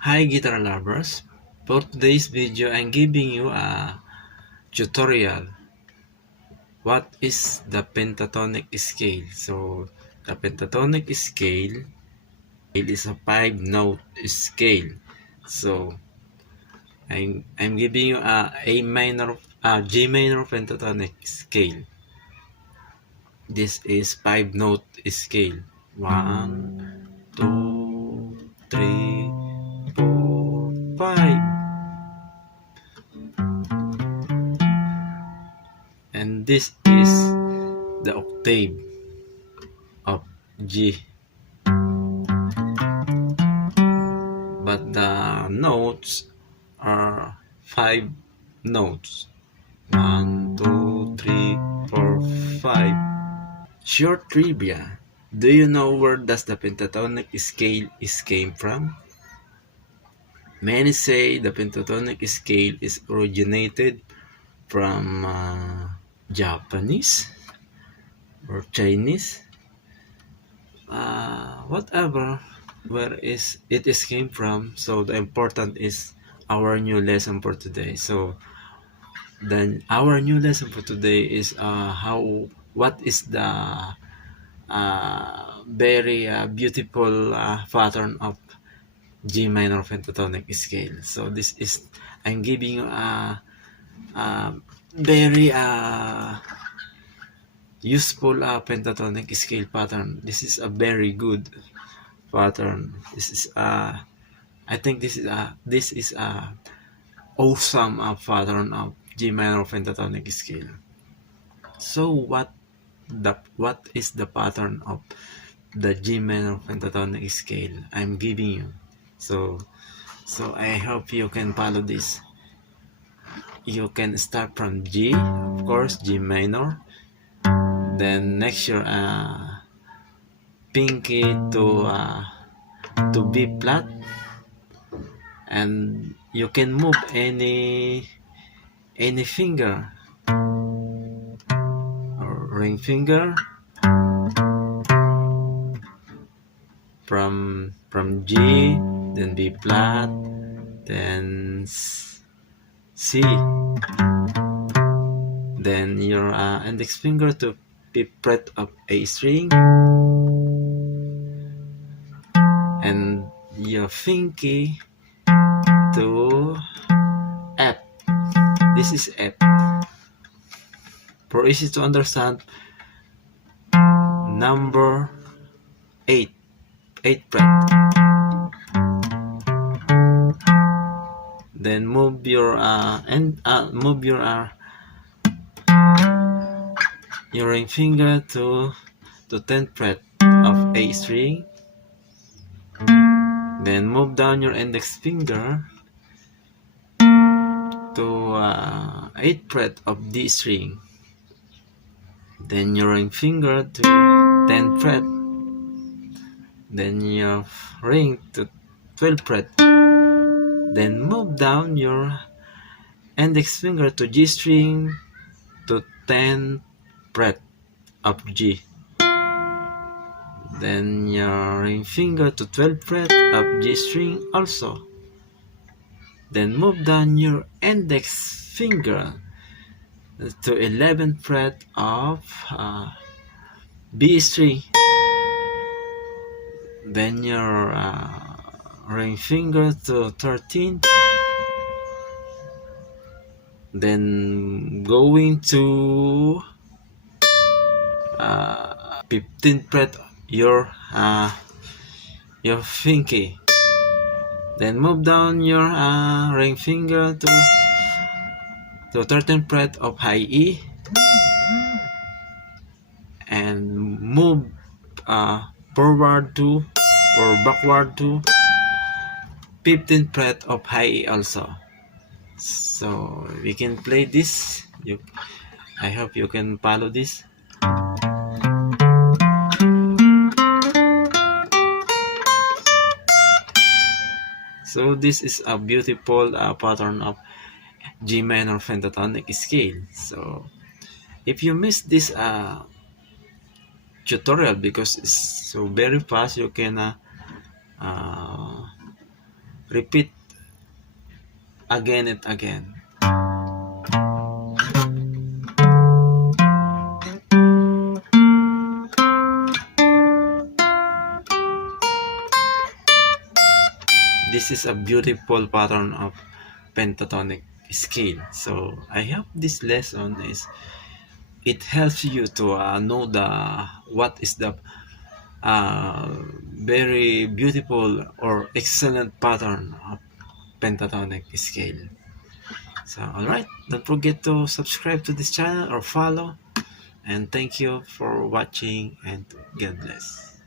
Hi guitar lovers, for today's video I'm giving you a tutorial. What is the pentatonic scale? So the pentatonic scale is a 5-note scale. So I'm giving you a G minor pentatonic scale. This is 5-note scale. 1, 2, 3, 4, 5. And this is the octave of G, but the notes are 5 notes. 1, 2, 3, 4, 5. Short trivia. Do you know where does the pentatonic scale is came from? Many say the pentatonic scale is originated from Japanese or Chinese. Whatever where is it is came from. So the important is our new lesson for today. So then our new lesson for today is what is the very beautiful pattern of G minor pentatonic scale. So this is I'm giving you a very useful pentatonic scale pattern. This is a very good pattern. This is I think this is a awesome pattern of G minor pentatonic scale. So what is the pattern of the G minor pentatonic scale I'm giving you? So I hope you can follow this. You can start from G, of course, G minor. Then next your pinky to B flat, and you can move any finger or ring finger from G, then B flat, then C, then your index finger to B fret of A string, and your pinky to F. This is F. For easy to understand, number 8 fret. Then move your your ring finger to 10th fret of A string. Then move down your index finger to 8th fret of D string. Then your ring finger to 10th fret. Then your ring to 12th fret. Then move down your index finger to G string to 10th fret of G. Then your ring finger to 12th fret of G string also. Then move down your index finger to 11th fret of B string. Then your ring finger to 13th. Then going to 15th fret your pinky. Then move down your ring finger to 13th fret of high E, and move forward to or backward to 15th fret of high E also. So we can play this. I hope you can follow this. So this is a beautiful pattern of G minor pentatonic scale. So if you miss this tutorial because it's so very fast, you can repeat again and again. This is a beautiful pattern of pentatonic scale. So I hope this lesson is it helps you to know what is the very beautiful or excellent pattern of pentatonic scale. So alright, don't forget to subscribe to this channel or follow, and thank you for watching, and God bless.